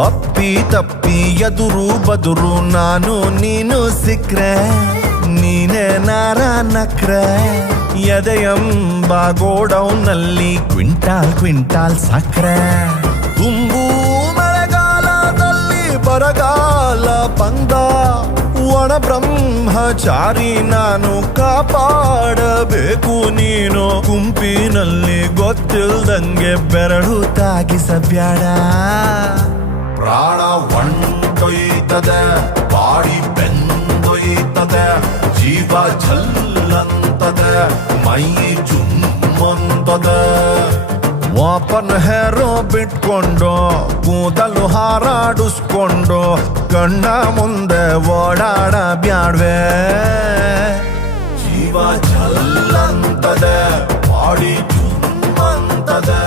ಅಪ್ಪಿ ತಪ್ಪಿ ಎದುರು ಬದುರು ನಾನು ನೀನು ಸಿಕ್ರೆ ನೀನೇ ನಾರ ನಕ್ರೆ ಎದೆಯಂಬ ಗೋಡೌನ್ನಲ್ಲಿ ಕ್ವಿಂಟಾಲ್ ಕ್ವಿಂಟಾಲ್ ಸಕ್ರೆ ತುಂಬು ಮಳೆಗಾಲದಲ್ಲಿ ಬರಗಾಲ ಬಂದ ಒಣ ಬ್ರಹ್ಮಚಾರಿ ನಾನು ಕಾಪಾಡಬೇಕು ನೀನು ಗುಂಪಿನಲ್ಲಿ ಗೊತ್ತಿಲ್ದಂಗೆ ಬೆರಳು ತಾಗಿಸಬ್ಯಾಡ ಪ್ರಾಣ ಹೊಂಟೊಯ್ತದೆ ಬಾಡಿ ಬೆಂದೊಯ್ತದೆ ಜೀವ ಝಲ್ಲಂತದೆ ಮೈ ಜುಮ್ಮಂತದೆ ಓಪನ್ ಹೇರೋ ಬಿಟ್ಕೊಂಡು ಕೂದಲು ಹಾರಾಡಿಸ್ಕೊಂಡು ಕಣ್ಣ ಮುಂದೆ ಓಡಾಡ ಬ್ಯಾಡ್ವೆ ಜೀವ ಝಲ್ಲಂತದೆ ಬಾಡಿ ಜುಮ್ಮಂತದೆ